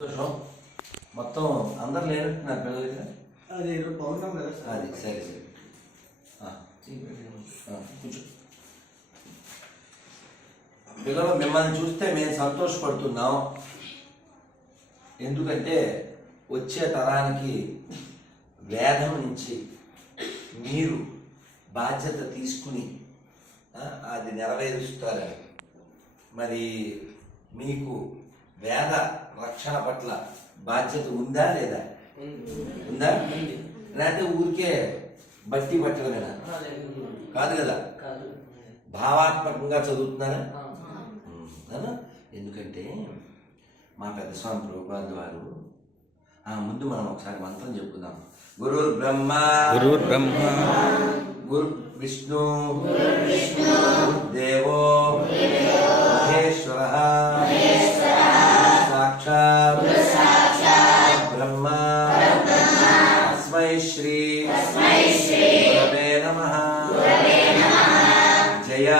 సంతోషం మొత్తం అందరు లేనట్టున్నారు పిల్లల దగ్గర. అది పౌర్ణం కదా అది సరే సరే కూర్చో. పిల్లలు మిమ్మల్ని చూస్తే మేము సంతోషపడుతున్నాం. ఎందుకంటే వచ్చే తరానికి వేదం నుంచి మీరు బాధ్యత తీసుకుని అది నెరవేరుస్తారని. మరి మీకు వేద రక్షణ పట్ల బాధ్యత ఉందా లేదా? ఉందా? లేకపోతే ఊరికే బట్టి పట్టడమేనా? కాదు కదా, భావాత్మకంగా చదువుతున్నారా? ఎందుకంటే మా పెద్ద స్వామి ప్రభుపాదుల వారు ముందు మనం ఒకసారి మంత్రం చెప్పుకుందాం. గురుర్ బ్రహ్మ గురు విష్ణు గురుదేవో మహేశ్వర సాక్షాత్ బ్రహ్మ తస్మై శ్రీ గురవే నమః. జయ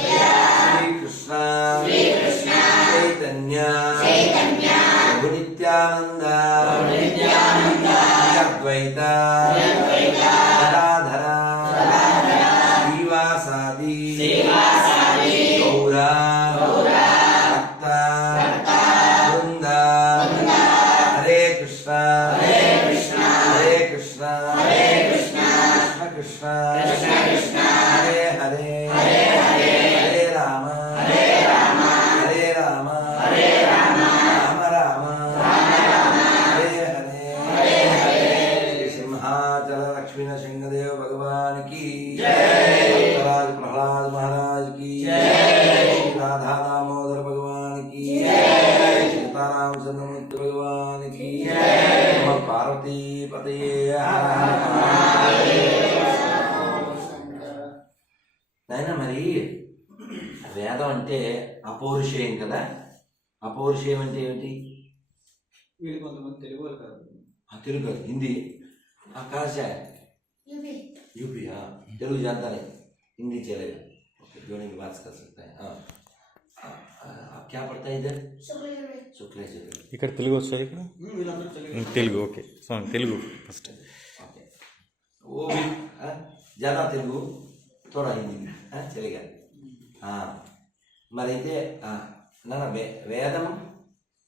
శ్రీకృష్ణ చైతన్య ప్రభు నిత్యానంద అద్వైత గదాధర శ్రీవాసాది గౌరా భక్త బృంద. హరే కృష్ణ హరే కృష్ణ కృష్ణ కృష్ణ హరే హరే హరే రామ హరే రామ రామ రామ హరే హరే. సింహాచల లక్ష్మీ నరసింహదేవ భగవాన్ की राज प्रहलाद महाराज की राधा दामोदर भगवान की सीताराम चंद्रमूर्ति भगवान की पार्वती पते. నాయన మరి వేదం అంటే అపౌరుషేయం కదా. అపౌరుషేయం అంటే ఏమిటి? వీళ్ళు కొంతమంది తెలుగు వాళ్ళు కాదు. తెలుగు హింदी कहाँ से आए? यूपी. हाँ तेलुगु जानता नहीं, हिंदी चलेगा. ओके जोड़ने की बात कर सकते हैं. हाँ आप क्या पढ़ता है इधर? शुक्ला ఇక్కడ తెలుగు వస్తుంది. ఇక్కడ వీళ్ళందరూ Telugu. Telugu okay sorry Telugu first. Okay वो भी ज़्यादा तेलुगु थोड़ा हिंदी चलेगा. हाँ మరి అయితే నాన్న వేదం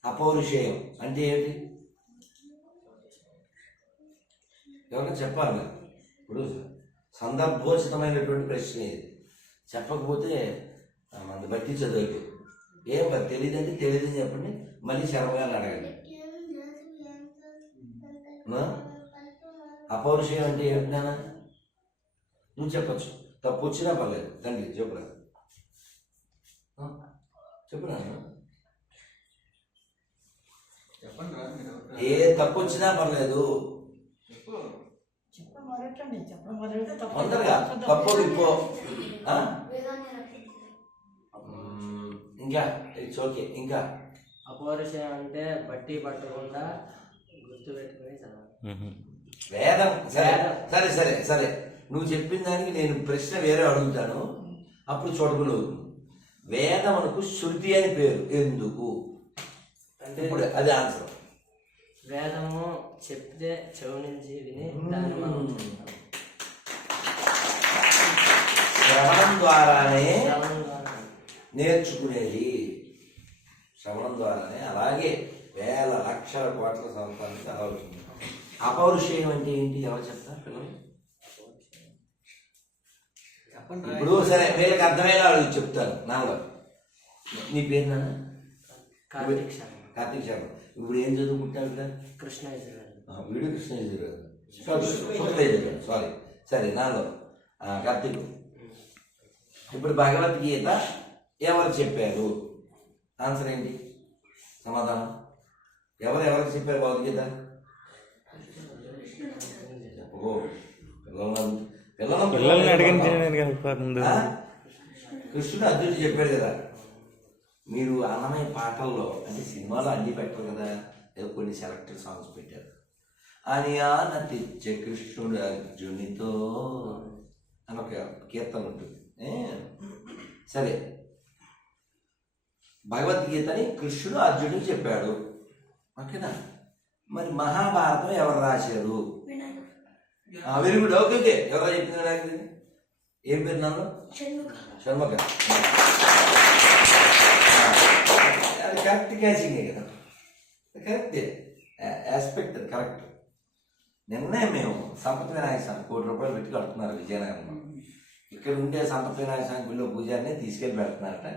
అపౌరుషేయం అంటే ఏమిటి? ఎవరైనా చెప్పాలి మీరు. ఇప్పుడు సందర్భోచితమైనటువంటి ప్రశ్న ఇది. చెప్పకపోతే మన బట్టి చదువు ఏం తెలియదంటే తెలియదని చెప్పండి, మళ్ళీ శర్మగారిని అడగండి. అపౌరుషేయం అంటే ఏమిటి నాన్న? నువ్వు చెప్పచ్చు, తప్పు వచ్చినా పర్లేదు. తండ్రి చెప్పురా చెప్పురా. ఏ తప్పు వచ్చినా పర్లేదు, తొందరగా తప్పు ఇప్పో. ఇంకా ఇట్స్ ఓకే. ఇంకా అపౌరుషం అంటే బట్టి పట్టకుండా గుర్తు పెట్టుకుని చదవాలి వేదం. సరే సరే సరే సరే నువ్వు చెప్పిన దానికి నేను ప్రశ్న వేరే అడుగుతాను, అప్పుడు చూడకుండా. వేదమునకు శృతి అని పేరు ఎందుకు అంటే ఇప్పుడు అది ఆన్సర్. వేదము చెప్తే చెవు నుంచి విని దాన్ని మనం శ్రవణం ద్వారానే నేర్చుకునేది. శ్రవణం ద్వారానే. అలాగే వేల లక్షల కోట్ల సంవత్సరానికి అలా అవుతుంది. అపౌరుషేయం అంటే ఏంటి? ఎవరు చెప్తారు పిల్లలు? ఇప్పుడు సరే వీళ్ళకి అర్థమయ్యేలా వాళ్ళు చెప్తారు. నాలో నీ పేరు నాన్న? కార్తీక్ శర్మ. కార్తీక్ శర్మ. ఇప్పుడు ఏం చదువుకుంటారు కదా? కృష్ణ వీడు కృష్ణ శుక్ల. సారీ సరే నాలో కార్తీక్. ఇప్పుడు భగవద్గీత ఎవరు చెప్పారు? ఆన్సర్ ఏంటి? సమాధానం ఎవరికి చెప్పారు భగవద్గీత? పిల్లల్ని అడిగింది కృష్ణుడు అర్జునుడు చెప్పాడు కదా. మీరు అన్నమయ్య పాటల్లో అంటే సినిమాలో అన్ని పెట్టరు కదా, కొన్ని సెలెక్టెడ్ సాంగ్స్ పెట్టారు. అని ఆనతిచ్చే కృష్ణుడు అర్జునితో అని ఒక కీర్తన ఉంటుంది. సరే భగవద్గీతని కృష్ణుడు అర్జునుడికి చెప్పాడు. ఓకేనా? మరి మహాభారతం ఎవరు రాశారు? Very good. Okay okay. ఎవరో చెప్పింది నాకు ఏం పేరు నాన్న? షణ్ముఖ. అది కరెక్ట్ క్యాచింగే కదా, కరెక్టే ఆస్పెక్ట్ కరెక్ట్. నిన్నే మేము సంపత్ వినాయక స్వామి ₹1 కోటి పెట్టి కడుతున్నారు విజయనగరంలో. ఇక్కడ ఉండే సంపత్ వినాయక స్వామి గుళ్ళో పూజారిని తీసుకెళ్ళి పెడుతున్నారట.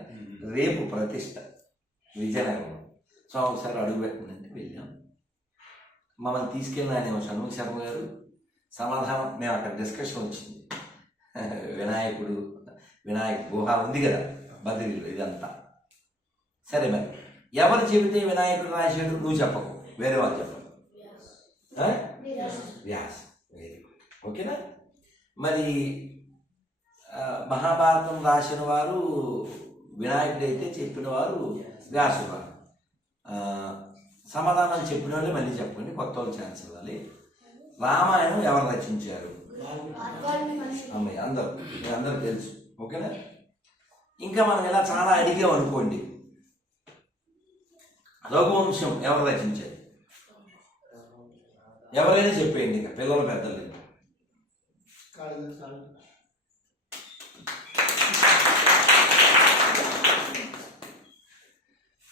రేపు ప్రతిష్ట విజయనగరంలో. సో ఒకసారి అడుగు పెట్టిందంటే వెళ్ళాం. మమ్మల్ని తీసుకెళ్ళిన షణ్ముఖ శర్మ గారు సమాధానం, మేము అక్కడ డిస్కషన్ వచ్చింది. వినాయక గుహ ఉంది కదా బద్రీలో, ఇదంతా సరే. మరి ఎవరు చెబితే వినాయకుడు రాశాడు? నువ్వు చెప్పకు, వేరే వాళ్ళు చెప్పకు. వ్యాస్. Very good. ఓకేనా? మరి మహాభారతం రాసిన వారు వినాయకుడైతే చెప్పిన వారు వ్యాసుడు వారు. సమాధానం చెప్పిన వాళ్ళే మళ్ళీ చెప్పండి, కొత్త వాళ్ళు ఛాన్స్ ఇవ్వాలి. రామాయణం ఎవరు రచించారు? అమ్మాయి అందరూ తెలుసు. ఓకేనా? ఇంకా మనం ఇలా చాలా అడిగాం అనుకోండి, రఘువంశం ఎవరు రచించారు? ఎవరైనా చెప్పేయండి, ఇంకా పిల్లలు పెద్దలు.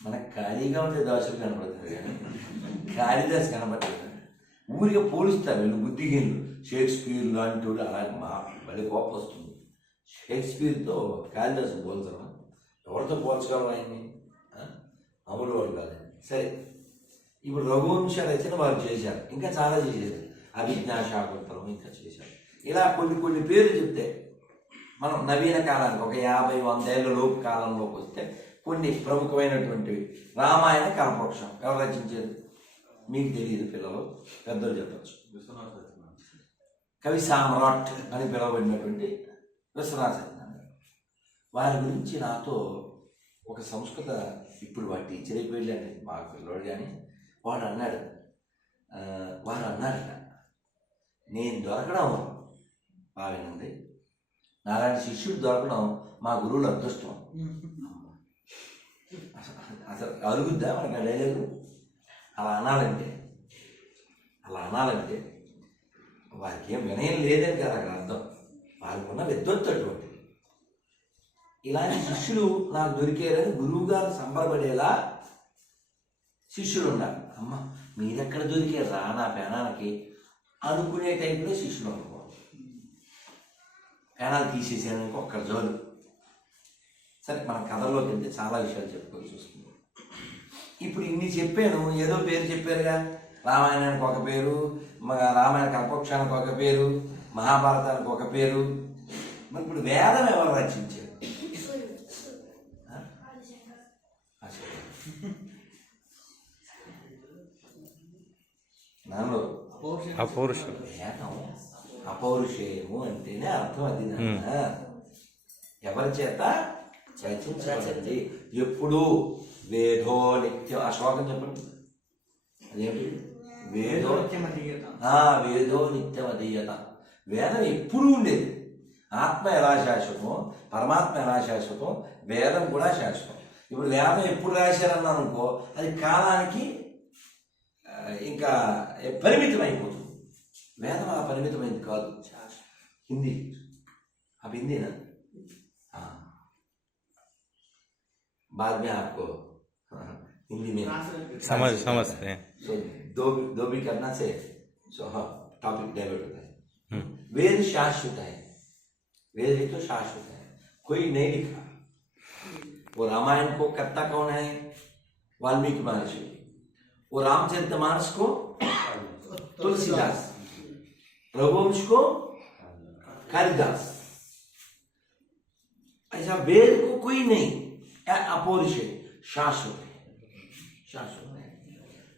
మనకు ఖాళీగా ఉండే దోషలు కనపడతారు కానీ కాళిదాస్ కనపడతారు. ఊరిగా పోలుస్తారు వీళ్ళు బుద్ధిహీనులు. షేక్స్పియర్ లాంటి వాడు అలా మళ్ళీ కోపం వస్తుంది. షేక్స్పియర్తో కాళిదాస్ పోల్చడం, ఎవరితో పోల్చగలం ఆయన్ని? అమలు వాళ్ళు కాదు. సరే, ఇప్పుడు రఘువంశ రచన వారు చేశారు, ఇంకా చాలా చేశారు. అభిజ్ఞాశాకుంతలం ఇంకా చేశారు. ఇలా కొన్ని పేర్లు చెప్తే మనం నవీన కాలానికి ఒక 50-100 ఏళ్ళ లోపు కాలంలోకి వస్తే కొన్ని ప్రముఖమైనటువంటివి. రామాయణ కల్పవృక్షం ఎవరు రచించారు? మీకు తెలియదు, పిల్లలు పెద్దలు చెప్పచ్చు. కవి సామ్రాట్ అని పిలువబడినటువంటి విశ్వనాథ సత్యనారాయణ వారి గురించి నాతో ఒక సంస్కృత, ఇప్పుడు వాడు టీచర్ అయిపోయాడు మాకు పిల్లవాడు, కానీ వారు అన్నాడట, నేను దొరకడం బాగానండి, నాలాంటి శిష్యుడు దొరకడం మా గురువుల అదృష్టం. అసలు అరుగుద్దా మనకు అడగలేదు? అలా అనాలంటే వారికి ఏం వినయం లేదని కదా అక్కడ అర్థం. వారికి ఉన్న విద్వత్తు అటువంటి. ఇలాంటి శిష్యులు నాకు దొరికారని గురువు గారు సంబరపడేలా శిష్యులు ఉండాలి. అమ్మ మీరెక్కడ దొరికారా నా పేనానికి అనుకునే టైంలో శిష్యులు అనుకో. పేనాలు తీసేసాను ఒక్క జోలు. సరే, మన కథల్లోకి వెళ్తే చాలా విషయాలు చెప్పుకోవాల్సి వస్తుంది. ఇప్పుడు ఇన్ని చెప్పాను, ఏదో పేరు చెప్పారుగా. రామాయణానికి ఒక పేరు, రామాయణ కల్పవృక్షానికి ఒక పేరు, మహాభారతానికి ఒక పేరు. మరి ఇప్పుడు వేదం ఎవరు రచించారు? నాలో వేదం అపౌరుషేయము అంటేనే అర్థం అది. ఎవరి చేత రచించబడింది? ఎప్పుడు వేదో నిత్యం. ఆ శ్లోకం చెప్పండి, అదేంటి? వేదో నిత్యం అధీయత. వేదం ఎప్పుడు ఉండేది. ఆత్మ ఎలా శాశ్వతం, పరమాత్మ ఎలా శాశ్వతం, వేదం కూడా శాశ్వతం. ఇప్పుడు వేదం ఎప్పుడు రాశారన్నాను అనుకో, అది కాలానికి ఇంకా పరిమితం అయిపోతుంది. వేదం అలా పరిమితమైంది కాదు. హిందీ अब हिंदी ना, हाँ बाद में आपको हिंदी में समझते हैं. सो दो भी करना से सो हाँ टॉपिक डाइवर्ट होता है. वेद शाश्वत है, वेद तो शाश्वत है, कोई नहीं लिखा. वो रामायण को करता कौन है? वाल्मीकि महर्षि. वो रामचरितमानस को तुलसीदास, रघुवंश को कालिदास. ऐसा वेद को कोई नहीं, अपौरुषेय शाश्वत है, శాశ్వతం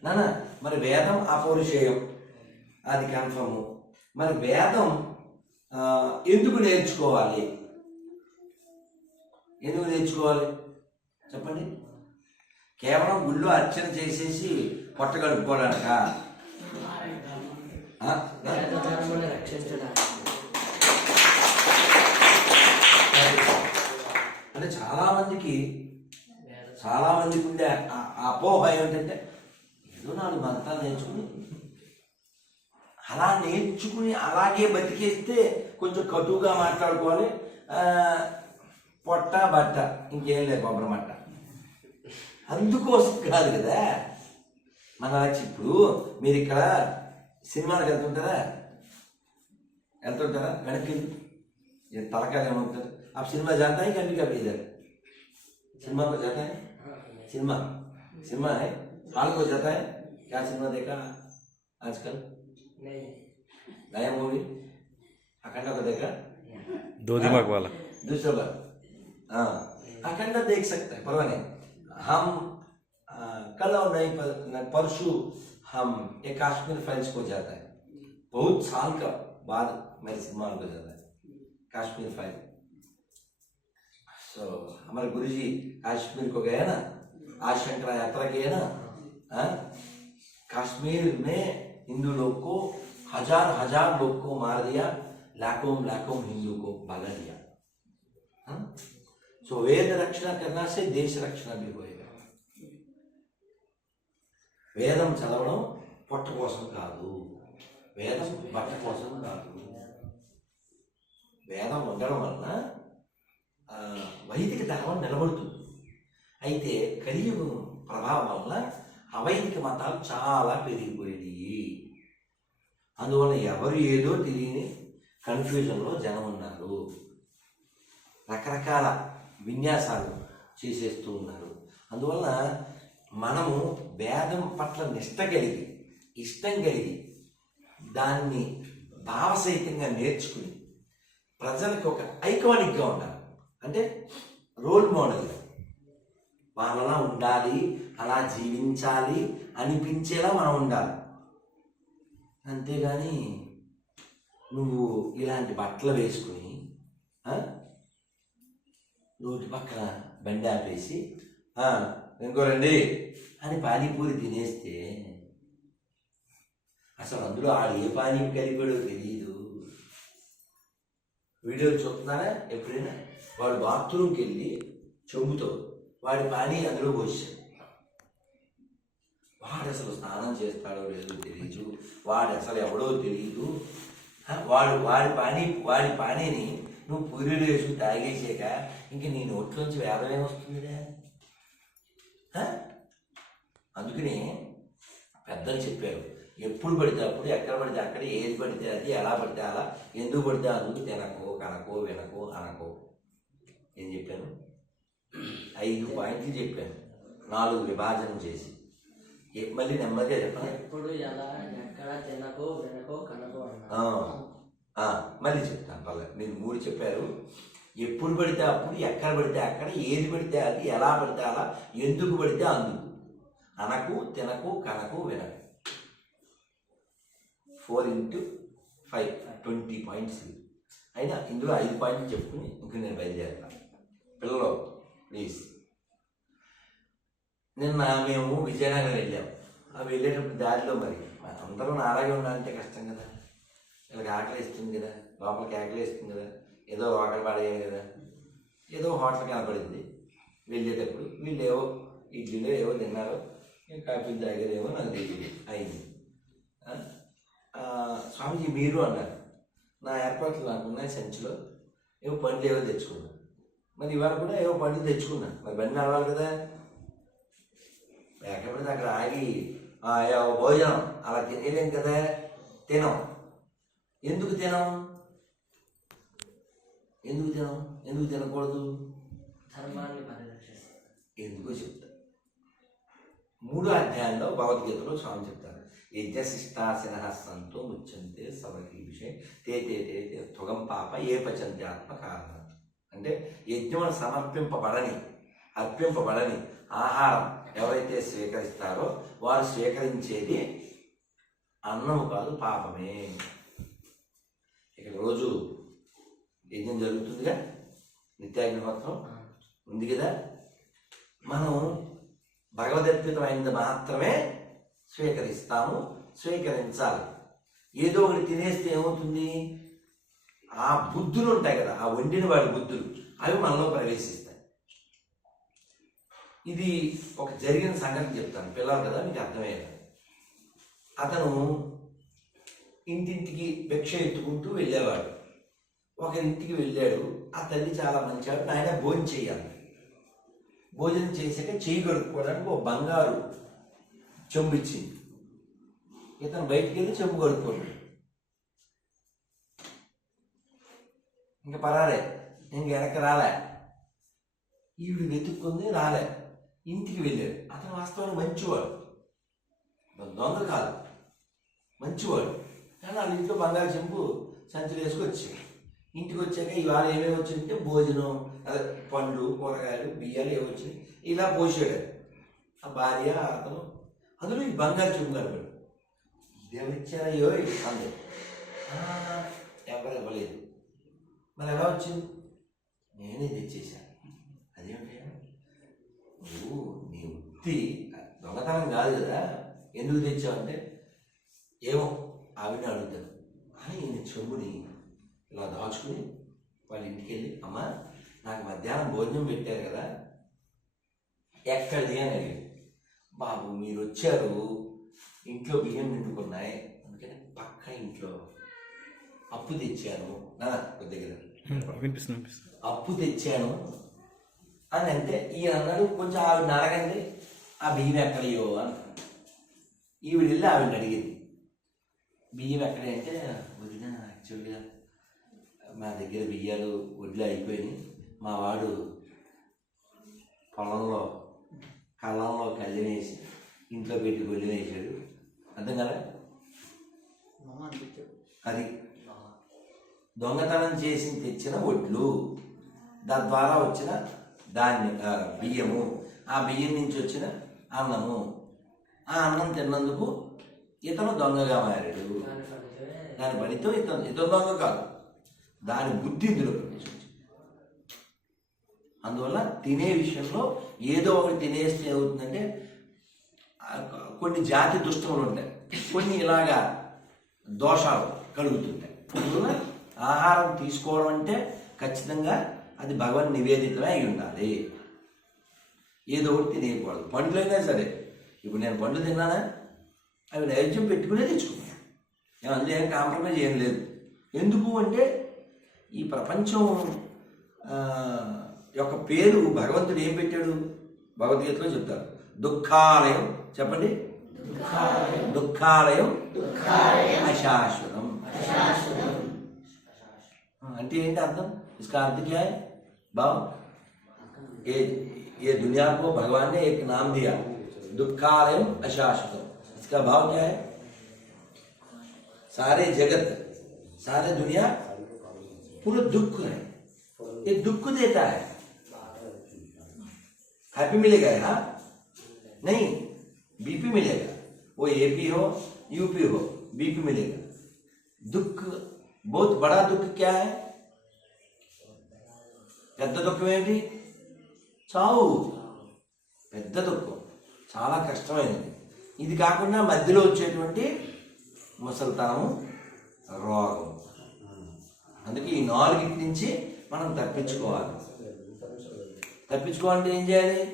నానా. మరి వేదం అపౌరుషేయం, అది కన్ఫర్ము. మరి వేదం ఎందుకు నేర్చుకోవాలి? చెప్పండి. కేవలం గుళ్ళో అర్చన చేసేసి పొట్ట గడుపుకోవడానిక? అంటే చాలా మందికి ఉండే అపోహ ఏమిటంటే ఏదో 4 మంత్రాలు నేర్చుకుని అలా నేర్చుకుని అలాగే బతికేస్తే కొంచెం కటువుగా మాట్లాడుకోవాలి. పొట్ట బట్ట ఇంకేం లేదు, కొబ్బరి మట్ట. అందుకోసం కాదు కదా మన ఇప్పుడు మీరు ఇక్కడ సినిమాలకు వెళ్తుంటారా వెనక్కి తలకాయలు ఏమవుతారు आप सिनेमा जाता है कभी कभी इधर सिनेमा को जाता है सिनेमा है हॉल को जाता है क्या सिनेमा देखा आजकल नया मूवी अखंड को देखा 2 दिमाग वाला दूसरा बार हाँ अखंड देख सकते हैं परवाह नहीं हम कल और नहीं परसों हम एक काश्मीर फाइल्स को जाता है बहुत साल का बाद मेरे सिनेमा को जाता है काश्मीर फाइल तो हमारे गुरुजी काश्मीर को गए ना आज शंकरा यात्रा किए ना कश्मीर में हिंदू लोग को हजार लोग को मार दिया लाखों हिंदू को भगा दिया सो वेद रक्षण करना से देश रक्षण भी होएगा వేదం చదవడం పొట్ట కోసం కాదు వేదం బట్ట కోసం కాదు వేదం ఉండడం వలన వైదిక ధర్మం నిలబడుతుంది. అయితే కలియుగం ప్రభావం వల్ల అవైదిక మతాలు చాలా పెరిగిపోయినాయి. అందువల్ల ఎవరు ఏదో తెలియని కన్ఫ్యూజన్లో జనం ఉన్నారు. రకరకాల విన్యాసాలు చేసేస్తూ ఉన్నారు. అందువల్ల మనము వేదం పట్ల నిష్ట కలిగి ఇష్టం కలిగి దాన్ని భావసహితంగా నేర్చుకుని ప్రజలకు ఒక ఐకానిక్గా ఉండాలి. అంటే రోల్ మోడల్గా వాళ్ళలా ఉండాలి, అలా జీవించాలి అనిపించేలా మనం ఉండాలి. అంతేగాని నువ్వు ఇలాంటి బట్టలు వేసుకుని రోడ్డు పక్కన బండి ఆపేసి ఇంకోరండి అని పానీపూరి తినేస్తే అసలు అందులో ఆడు ఏ పానీ కలిపాడో తెలియదు. వీడియోలు చూస్తున్నారా ఎప్పుడైనా? వాడు బాత్రూమ్కి వెళ్ళి చెంబుతో వాడి పానీ అందులో పోసాడు. వాడు అసలు స్నానం చేస్తాడో లేదో తెలియదు, వాడు అసలు ఎవడో తెలియదు. వాడి పానీని నువ్వు పూరీలు వేసి తాగేసాక ఇంక నీ నోట్లోంచి వేదం ఏమొస్తుందిరా? అందుకని పెద్దలు చెప్పారు, ఎప్పుడు పడితే అప్పుడు, ఎక్కడ పడితే అక్కడ, ఏది పడితే అది, ఎలా పడితే అలా, ఎందుకు పడితే అందుకు తినకో, కనకో, వినకో, అనకో. ఏం చెప్పాను? 5 పాయింట్లు చెప్పాను, 4 విభాజనం చేసి. మళ్ళీ నెమ్మదిగా చెప్పాను. ఎప్పుడు ఎలా ఎక్కడ తినకో, వినకో, కనకో. మళ్ళీ చెప్తాను. పర్లేదు, మీరు 3 చెప్పారు. ఎప్పుడు పడితే అప్పుడు, ఎక్కడ పడితే అక్కడ, ఏది పడితే అది, ఎలా పడితే అలా, ఎందుకు పడితే అందుకు, అనకు, తినకు, కనకు, వినకు. 4 into 5 20 పాయింట్స్. అయినా ఇందులో 5 పాయింట్లు చెప్పుకుని ఇంక నేను బయలుదేరుతాను. పిల్లలు ప్లీజ్, నిన్న మేము విజయనగరం వెళ్ళాము. వెళ్ళేటప్పుడు దారిలో మరి అందరూ నాలాగే ఉండాలంటే కష్టం కదా. వీళ్ళకి ఆకలి ఇస్తుంది కదా, లోపలికి ఆకలి ఇస్తుంది కదా, ఏదో ఆకలి పడేయాలి కదా. ఏదో హోటల్ కనపడింది వెళ్ళేటప్పుడు. వీళ్ళు ఏవో ఇడ్లీలో ఏవో తిన్నారో, కాఫీలు తాగేదేమో నాకు తెలియదు. అయింది. స్వామిజీ మీరు అన్నారు. నా ఏర్పాట్లు నాకున్నాయి సంచిలో, ఏవో పండ్లు ఏవో తెచ్చుకున్నాను. మరి ఇవాళ కూడా ఏవో పండ్లు తెచ్చుకున్నాను. మరి బండి నడవాలి కదా. ఎక్కడిపడితే అక్కడ ఆగి భోజనం అలా తినేలేం కదా. తినం. ఎందుకు తినకూడదు? ధర్మాన్ని పరిరక్షిస్తారు. ఎందుకో చెప్తా. 3వ అధ్యాయంలో భగవద్గీతలో స్వామి చెప్తారు, యజ్ఞశిష్టాశిన సంతో ముచ్చంతే సవకి విషయం తే తే తే తే త్వగం పాప ఏ పచంతే ఆత్మ కారణం. అంటే యజ్ఞమును అర్పింపబడని ఆహారం ఎవరైతే స్వీకరిస్తారో వారు స్వీకరించేది అన్నము కాదు, పాపమే. ఇక్కడ రోజు యజ్ఞం జరుగుతుందిగా, నిత్యాగ్నిహోత్రం ఉంది కదా. మనం భగవదర్పితమైనది మాత్రమే స్వీకరించాలి. ఏదో ఒకటి తినేస్తే ఏమవుతుంది? ఆ బుద్ధులు ఉంటాయి కదా, ఆ వండిన వాడి బుద్ధులు, అవి మనలో ప్రవేశిస్తాయి. ఇది ఒక జరిగిన సంగతి చెప్తాను, పిల్లలు కదా మీకు అర్థమయ్యేది. అతను ఇంటింటికి భిక్ష ఎత్తుకుంటూ వెళ్ళేవాడు. ఒకరింటికి వెళ్ళాడు. ఆ తల్లి చాలా మంచివాడు. నాయన భోజనం చేయాలి. భోజనం చేశాక చెయ్యి కడుక్కోవడానికి ఒక బంగారు చెంబు ఇచ్చింది. ఇతను బయటికి వెళ్ళి చెంబు కడుక్కోండి. ఇంకా పరాలే, ఇంక వెనక్కి రాలే. ఈవిడ వెతుక్కుంది, రాలే. ఇంటికి వెళ్ళాడు. అతను వాస్తవానికి మంచివాడు, దొంగ కాదు, మంచివాడు. కానీ వాళ్ళ ఇంట్లో బంగారు చెంబు సంచులు వేసుకొచ్చాడు. ఇంటికి వచ్చాక ఇవాళ ఏమేమి వచ్చిందంటే భోజనం, అదే పండ్లు, కూరగాయలు, బియ్యాలు ఏమి వచ్చినాయి ఇలా పోసాడు. ఆ భార్య అతను అందులో ఈ బంగారు చెంబు కనపడు. ఇదేమిచ్చారయ్యో అంది. ఎవరు ఇవ్వలేదు. మరి ఎలా వచ్చింది? నేనే తెచ్చేశాను. అదేమిటి? నువ్వు నీ వృత్తి దొంగతనం కాదు కదా, ఎందుకు తెచ్చావంటే ఏమో ఆవిడ అడుగుతాను అని ఈయన చెంబుని ఇలా దాచుకుని వాళ్ళ ఇంటికి వెళ్ళి, అమ్మ నాకు మధ్యాహ్నం భోజనం పెట్టారు కదా, ఎక్కడిది అని అడిగాడు. బాబు మీరు వచ్చారు, ఇంట్లో బియ్యం నిండుకున్నాయి, అందుకని పక్క ఇంట్లో అప్పు తెచ్చాను నాన్న కొద్దిగా వినిపిస్తుంది. అప్పు తెచ్చాను అని అంటే ఈయన అన్నాడు, కొంచెం ఆవిడని అడగండి ఆ బియ్యం ఎక్కడయో అని. ఈవిడ వెళ్ళి ఆవిడని అడిగింది, బియ్యం ఎక్కడే అంటే, వదిన యాక్చువల్గా మా దగ్గర బియ్యాలు వడ్లు అయిపోయినాయి, మా వాడు పొలంలో కళ్ళంలో కళ్ళెం వేసి ఇంట్లో పెట్టి గొల్లెం వేసాడు. అర్థం కదా? అది దొంగతనం చేసి తెచ్చిన వడ్లు, దాని ద్వారా వచ్చిన బియ్యము, ఆ బియ్యం నుంచి వచ్చిన అన్నము, ఆ అన్నం తిన్నందుకు ఇతను దొంగగా మారాడు. దాని పనితో ఇతను దొంగ కాదు, దాని బుద్ధి ఇందులో ప్రవేశించింది. అందువల్ల తినే విషయంలో ఏదో ఒకటి తినేస్తే ఏమవుతుందంటే కొన్ని జాతి దుష్టములు ఉంటాయి, కొన్ని ఇలాగా దోషాలు కలుగుతుంటాయి. అందువల్ల ఆహారం తీసుకోవడం అంటే ఖచ్చితంగా అది భగవన్ నివేదితమే అయి ఉండాలి. ఏదో ఒకటి తినేయకూడదు. పండ్లైనా సరే, ఇప్పుడు నేను పండ్లు తిన్నానా, అవి నైవేద్యం పెట్టుకునే తెచ్చుకున్నాను. నేను అందులో ఏం కాంప్రమైజ్ ఏం లేదు. ఎందుకు అంటే ఈ ప్రపంచం యొక్క పేరు భగవంతుడు ఏం పెట్టాడు? భగవద్గీతలో చెప్తారు, దుఃఖాలయం. చెప్పండి, దుఃఖాలయం అశాశ్వతం. అంటే ఏంటి అర్థం? इसका अर्थ क्या है भाव? ये दुनिया को भगवान ने एक नाम दिया, दुखालयम अशाश्वतम. इसका भाव क्या है? सारे जगत, सारे दुनिया पूरा दुख है, ये दुख देता है. हैप्पी मिलेगा यहाँ नहीं, बीपी मिलेगा. वो एपी हो यूपी हो, बीपी मिलेगा. दुख, बहुत बड़ा दुख क्या है? పెద్ద దుఃఖం ఏంటి? చావు. పెద్ద దుఃఖం చాలా కష్టమైనది. ఇది కాకుండా మధ్యలో వచ్చేటువంటి ముసలితనం, రోగం. అందుకే ఈ నాలుగింటి నుంచి మనం తప్పించుకోవాలి. తప్పించుకోవాలంటే ఏం చేయాలి?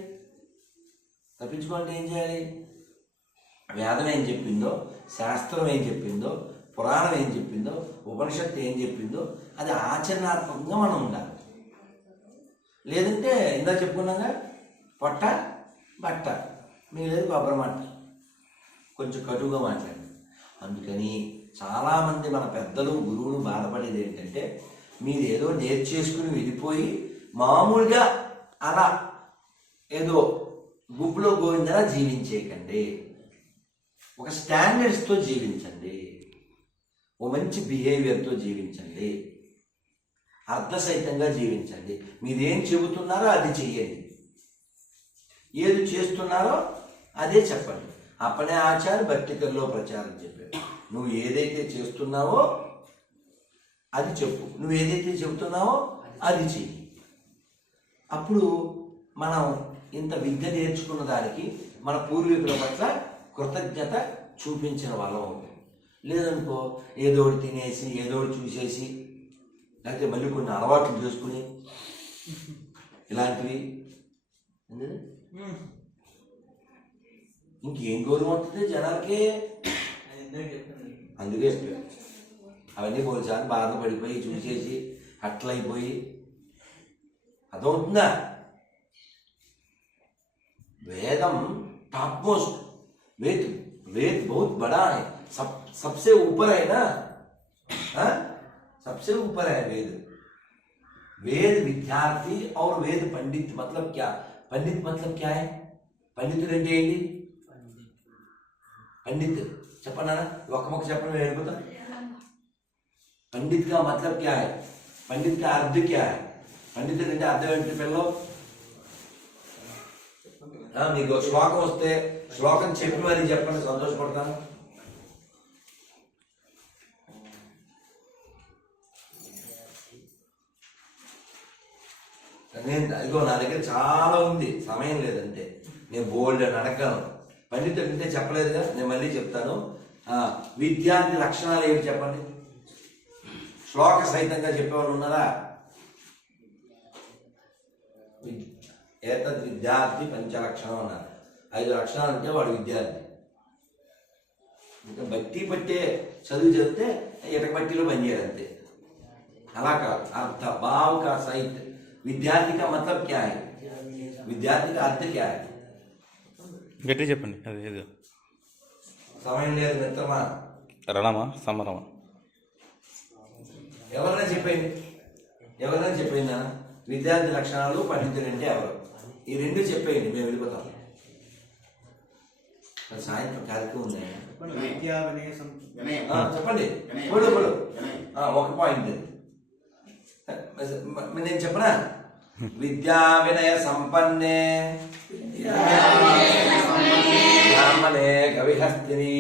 వేదం ఏం చెప్పిందో, శాస్త్రం ఏం చెప్పిందో, పురాణం ఏం చెప్పిందో, ఉపనిషత్తు ఏం చెప్పిందో అది ఆచరణాత్మకంగా మనం ఉండాలి. లేదంటే ఇందా చెప్పుకున్నాగా, పొట్ట బట్ట మిగిలేదు కొబ్బరి మాట, కొంచెం కటువుగా మాట్లాడి. అందుకని చాలామంది మన పెద్దలు, గురువులు బాధపడేది ఏంటంటే, మీరు ఏదో నేర్చేసుకుని వెళ్ళిపోయి మామూలుగా అలా ఏదో గుంపులో గోవిందలా జీవించేయకండి. ఒక స్టాండర్డ్స్తో జీవించండి, ఓ మంచి బిహేవియర్తో జీవించండి, అర్థసహితంగా జీవించండి. మీరేం చెబుతున్నారో అది చెయ్యండి, ఏది చేస్తున్నారో అదే చెప్పండి. అప్పనే ఆచార్య భక్తికల్లో ప్రచారం చెప్పారు. నువ్వు ఏదైతే చేస్తున్నావో అది చెప్పు, నువ్వు ఏదైతే చెబుతున్నావో అది చెయ్యి. అప్పుడు మనం ఇంత విద్య నేర్చుకున్న దానికి మన పూర్వీకుల పట్ల కృతజ్ఞత చూపించిన వాళ్ళం. లేదనుకో ఏదో ఒకటి తినేసి, ఏదో ఒకటి చూసేసి, లేకపోతే మళ్ళీ కొన్ని అలవాట్లు చేసుకుని ఇలాంటివి ఇంకేం గౌరవం ఉంటుంది జనాలకి? అందుకే చెప్పాను. అవన్నీ పోల్చాలని బాధపడిపోయి చూసేసి అట్లయిపోయి అదవుతుందా? वेदम टॉप मोस्ट, वेद वेद बहुत बड़ा है, सबसे ऊपर है ना, हाँ? सबसे ऊपर है वेद। वेद विद्यार्थी और वेद पंडित मतलब क्या? पंडित मतलब क्या है? पंडित అంటే ఏంటి? पंडित చెప్పనా? ఒక మొక్క చెప్పండి వెళ్ళిపోతా. पंडित का मतलब क्या है? पंडित का अर्थ क्या है? पंडित అంటే అర్థం ఏంటి పిల్లలు? మీకు శ్లోకం వస్తే శ్లోకం చెప్పి మరి చెప్పండి, సంతోషపడతాను. నేను ఇదిగో నా దగ్గర చాలా ఉంది, సమయం లేదంటే నేను బోల్డ్ అని అడగను. పండితుడు అంటే చెప్పలేదుగా, నేను మళ్ళీ చెప్తాను. విద్యార్థి లక్షణాలు ఏమిటి చెప్పండి, శ్లోక సహితంగా చెప్పేవాళ్ళు ఉన్నారా? ఏతద్ విద్యార్థి పంచలక్షణం అన్నారు. 5 లక్షణాలు అంటే వాడు విద్యార్థి. ఇంకా బట్టి పట్టే చదువు చదివితే ఇటక బట్టీలో పనిచేయాలి అంతే. అలా కాదు, अर्थ भाव का सहित विद्यार्थी का मतलब क्या है? विद्यार्थी का अर्थ क्या है? గట్టి చెప్పండి. అది ఏదో సమయం లేదు మిత్రమా. రణమా సమరమా? ఎవరైనా చెప్పండి. విద్యార్థి లక్షణాలు పండితుడు అంటే ఎవరు? ఈ 2 చెప్పేయండి, మేము వెళ్ళిపోతాం. సాయంత్రం కార్యక్రమం ఉన్నాయి. చెప్పండి. ఒక పాయింట్ నేను చెప్పనా? విద్యా వినయ సంపన్నే బ్రాహ్మణే కవిహస్తిని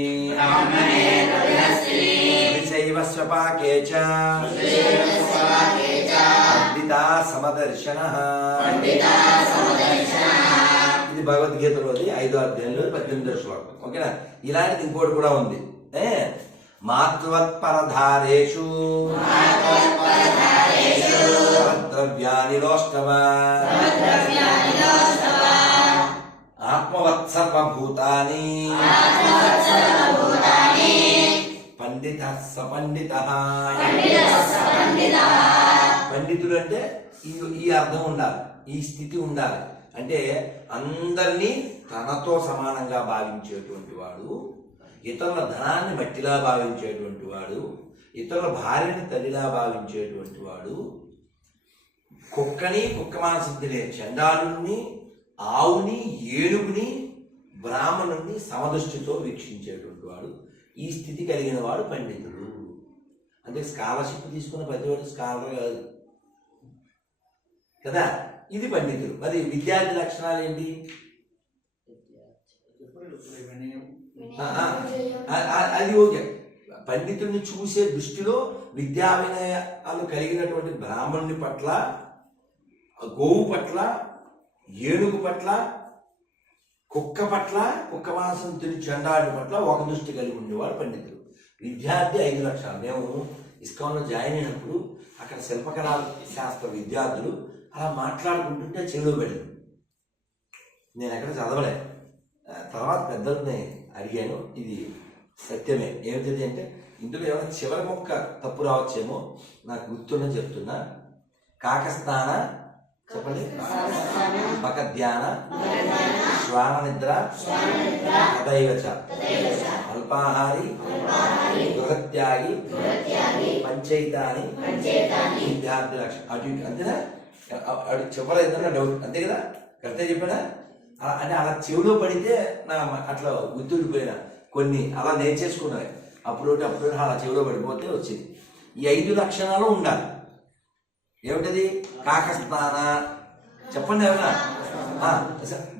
శైవ స్వపాకే చ పండితా సమదర్శనః. ఇది భగవద్గీతలోది 5వ అధ్యాయంలో 18వ శ్లోకం. ఓకేనా? ఇలాంటిది ఇంకోటి కూడా ఉంది. మాతృవత్పరధారేషు ద్రవ్యాని లోష్టవ ఆత్మవత్ సర్వభూతాని పండిత సపండితః. పండితుడు అంటే ఈ అర్థం ఉండాలి, ఈ స్థితి ఉండాలి. అంటే అందరినీ తనతో సమానంగా భావించేటువంటి వాడు, ఇతరుల ధనాన్ని మట్టిలా భావించేటువంటి వాడు, ఇతరుల భార్యని తల్లిలా భావించేటువంటి వాడు, కుక్కని కుక్క మాంసం తినే చండాలుని, ఆవుని, ఏనుగుని, బ్రాహ్మణుని సమదృష్టితో వీక్షించేటువంటి వాడు. ఈ స్థితి కలిగిన వాడు పండితుడు. అంటే స్కాలర్షిప్ తీసుకున్న ప్రతివాడు స్కాలర్ కాదు కదా. ఇది పండితుడు. మరి విద్యార్థి లక్షణాలు ఏంటి? అది ఓకే. పండితుడిని చూసే దృష్టిలో విద్యా వినయాలు కలిగినటువంటి బ్రాహ్మణుని పట్ల, గోవు పట్ల, ఏనుగు పట్ల, కుక్క పట్ల, కుక్క మాంసం తిని చండాడి పట్ల ఒక దృష్టి కలిగి ఉండేవాడు పండితుడు. విద్యార్థి 5 లక్షణాలు. మేము ఇస్కాన్లో జాయిన్ అయినప్పుడు అక్కడ శిల్పకళా శాస్త్ర విద్యార్థులు అలా మాట్లాడుకుంటుంటే చెవిలో పడింది. నేను ఎక్కడ చదవలే, తర్వాత పెద్దల్ని అడిగాను. ఇది సత్యమే. ఏమిటది అంటే ఇందులో ఏమైనా చివరి మొక్క తప్పు రావచ్చేమో, నాకు గుర్తున్న చెప్తున్నా. కాకస్థాన చెప్పండి, బకధ్యాన, శ్వాన నిద్ర, తదైవచ, అల్పాహారి, గృహత్యాగి, పంచైతాని విద్యార్థి లక్షణం. అటు ఇటు అంతేనా? అటు చెప్పలేదన్న డౌట్, అంతే కదా? కరెక్టే చెప్పానా? అంటే అలా చెవిలో పడితే నా అట్లా గుర్తుండిపోయినా కొన్ని అలా నేర్చేసుకున్నాయి. అప్పుడు అలా చెవిలో పడిపోతే వచ్చింది. ఈ 5 లక్షణాలు ఉండాలి. ఏమిటది? కాకస్థాన చెప్పండి ఎవరా?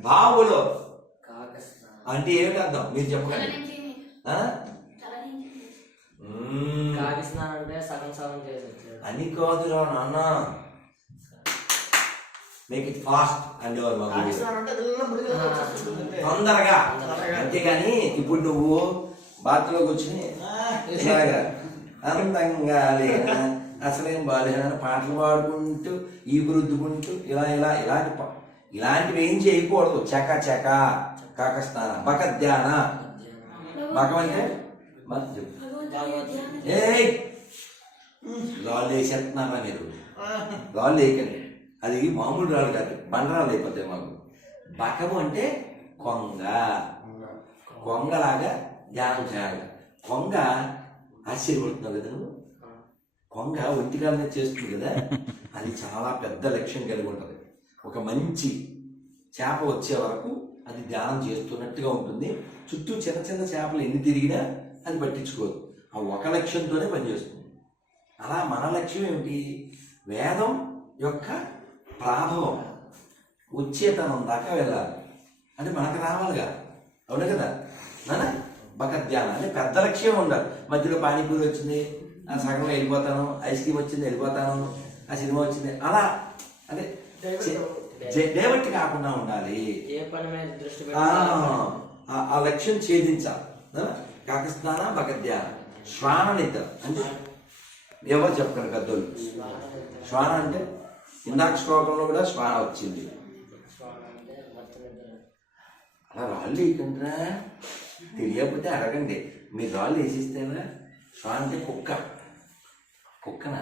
బావులో అంటే ఏమిటి అర్థం మీరు చెప్పండి. అని కాదురా నాన్న, మేక్ ఇట్ ఫాస్ట్ అండ్ తొందరగా. అంతేగాని ఇప్పుడు నువ్వు బాత్లో కూర్చుని ఇలాగా అందంగా లేదా అసలేం బాలేదని పాటలు పాడుకుంటూ ఈ రుద్దుకుంటూ ఇలాంటివి ఏం చేయకూడదు. చక చక కాకస్థాన, బకధ్యాన. బకం అంటే ఏయ్ రాళ్ళు వేసేస్తున్నారా మీరు? రాళ్ళు వేయకండి, అది మామూలు రాళ్ళు కాదు, బండరాళ్ళు అయిపోతాయి మాకు. బకము అంటే కొంగ, కొంగలాగా ధ్యానం చేయాలి. కొంగ ఆశ్చర్యపడుతున్నావు కదా నువ్వు? కొంగ ఒంటికాలనే చేస్తుంది కదా, అది చాలా పెద్ద లక్ష్యం కలిగి ఉంటుంది. ఒక మంచి చేప వచ్చే వరకు అది ధ్యానం చేస్తున్నట్టుగా ఉంటుంది. చుట్టూ చిన్న చిన్న చేపలు ఎన్ని తిరిగినా అది పట్టించుకోదు, ఆ ఒక లక్ష్యంతోనే పనిచేస్తుంది. అలా మన లక్ష్యం ఏమిటి? వేదం యొక్క ప్రాభవం వచ్చేతనం దాకా వెళ్ళాలి. అంటే మనకు రావాలిగా, అవును కదా నాన్న? భగవద్ధ్యానం అంటే పెద్ద లక్ష్యం ఉండాలి. మధ్యలో పానీపూరి వచ్చింది, ఆ సగంలో వెళ్ళిపోతాను, ఐస్ క్రీమ్ వచ్చింది వెళ్ళిపోతాను, ఆ సినిమా వచ్చింది, అలా అంటే డైవర్ట్ కాకుండా ఉండాలి. ఏ పని మీద దృష్టి ఆ లక్ష్యం ఛేదించాలి. కాకస్నాన భగవద్ధ్యానం. శ్వాన నిద్ర అంటే ఎవరు చెప్పగలరు పెద్దోళ్ళు? శ్వాన అంటే ఇందాక శ్లోకంలో కూడా శ్వాన వచ్చింది. అలా రాళ్ళు వేయకుండా, తెలియకపోతే అడగండి. మీరు రాళ్ళు వేసిస్తేనా? శ్వాన అంటే కుక్క, కుక్కనా?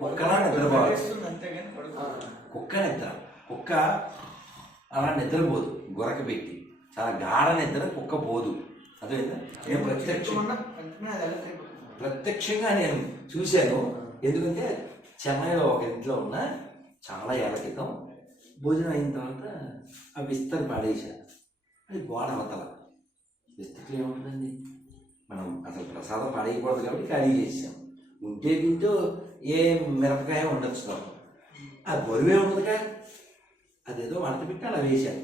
కుక్కలా నిద్రపోవాలి. కుక్క నిద్ర, కుక్క అలా నిద్రపోదు, గొరక పెట్టి చాలా గాఢ నిద్ర కుక్క పోదు. అదేనా? నేను ప్రత్యక్షంగా నేను చూశాను. ఎందుకంటే చెన్నైలో ఒక ఇంట్లో ఉన్న చాలా ఏళ్ళ క్రితం భోజనం అయిన తర్వాత ఆ విస్తరి పాడేశాను. అది గోడ అవతల. విస్తరిలో ఏముంటుందండి, మనం అసలు ప్రసాదం పాడేయకూడదు కాబట్టి ఖాళీ చేసాం. ఉంటే తింటూ ఏ మిరపకాయ ఉండొచ్చు, ఆ బరువే ఉండదుగా, అదేదో వంట పెట్టి అలా వేశాను.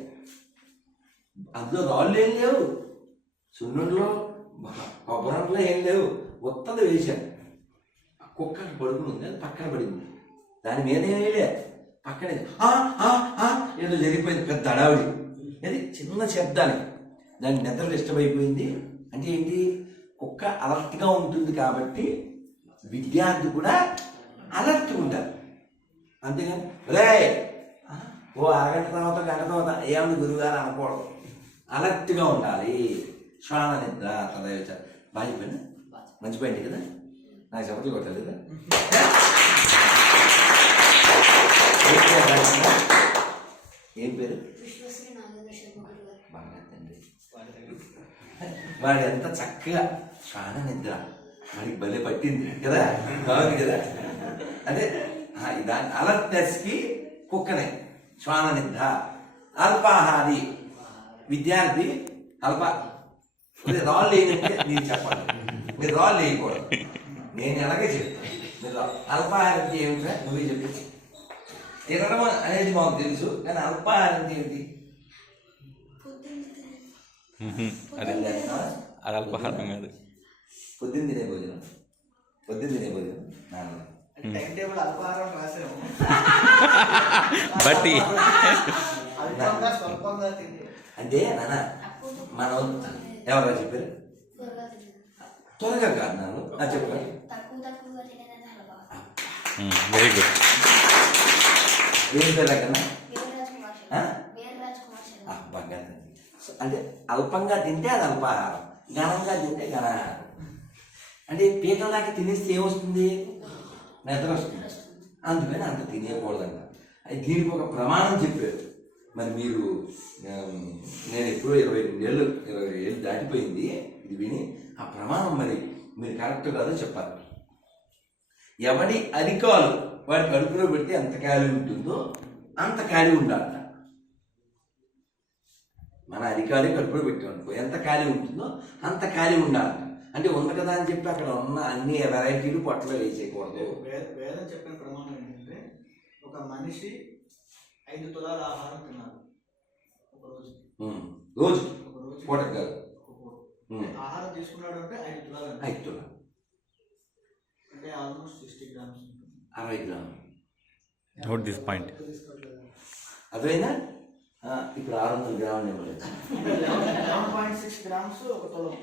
అందులో రాళ్ళు ఏం లేవు, సున్నుండలో కొబ్బరంలో ఏం లేవు, ఉత్తది వేశాను. కుక్క పడుకుని ఉంది, అది పక్కన పడింది, దాని మీద వేయలే, పక్కనే ఏదో జరిగిపోయింది, పెద్ద అడావిడి. అది చిన్న శబ్దానికి దాని నిద్ర డిస్టర్బ్ అయిపోయింది. అంటే ఏంటి? కుక్క అలర్ట్గా ఉంటుంది కాబట్టి విద్యార్థి కూడా అలర్ట్గా ఉంటారు. అంతేగాని రే ఓ అరగంట తర్వాత గంట తర్వాత ఏమన్నా గురువుగారు అనకూడదు, అలర్ట్గా ఉండాలి. శ్వాన నిద్ర తదైవచ. బాగా చెప్పండి, మంచి పాయింట్ కదా, నాకు చెప్పట్లు కొట్టాలి కదా. ఏం పేరు? బాగా తండ్రి. వాడు ఎంత చక్కగా శ్వాన నిద్ర, వాడికి భలే పట్టింది కదా, బాగుంది కదా. అదే దాని అలర్ట్నెస్కి కుక్కనే శ్వాన నిద్ర. అల్పాహారి విద్యార్థి రాళ్ళు వేయనంటే నేను చెప్పాలి, మీరు రాళ్ళు వేయకూడదు, నేను ఎలాగే చెప్తాను. మీరు అల్పాహారం ఏమిటా నువ్వే చెప్పి. తినడం అనేది మాకు తెలుసు, కానీ అల్పాహారం ఏమిటి? అది అల్పాహారం కాదు, పొద్దున్న తినే భోజనం. పొద్దున్న తినే భోజనం టైం టేబుల్ అల్పాహారం రాసాము, బట్టి స్వల్పంగా తిండి అంటే నాన్న మనం ఎవరో చెప్పారు త్వరగా కాదు నాన్న చెప్పారు. Very good. ఏం పేరు కన్నా బంగారు. అంటే అల్పంగా తింటే అది అల్పాహారం, ఘనంగా తింటే ఘనాహారం. అంటే పీకల దాకా తినేస్తే ఏమొస్తుంది? నిద్ర వస్తుంది. అందుకని అంత తినేయకూడదంట. అది దీనికి ఒక ప్రమాణం చెప్పారు. మరి మీరు నేను ఎప్పుడో 22 ఏళ్ళు దాటిపోయింది ఇది విని, ఆ ప్రమాణం మరి మీరు కరెక్ట్ కాదో చెప్పాలి. ఎవడి అరికాలు వాడి కడుపులో పెడితే ఎంత ఖాళీ ఉంటుందో అంత ఖాళీ ఉండాలట. మన అరికాలే కడుపులో పెట్టామనుకో, ఎంత ఖాళీ ఉంటుందో అంత ఖాళీ ఉండాలట. అంటే ఉంది కదా అని చెప్పి అక్కడ ఉన్న అన్ని వెరైటీలు పొట్టలో వేసేయకూడదు. వేదం చెప్పిన ప్రమాణం ఏంటంటే, ఒక మనిషి 5 తులాల ఆహారం తిన్నారు ఒక రోజు. రోజు పూట కాదు, ఆహారం తీసుకున్నాడు అంటే 5 తులాలు. 5 తులాలు అంటే ఆల్మోస్ట్ 60 గ్రామ్స్ ఉంటుంది. 60 గ్రాములు. Note this point. అదైనా ఇప్పుడు 600 గ్రాములు ఇవ్వలేదు. 11.6 గ్రామ్స్ ఒక తులం.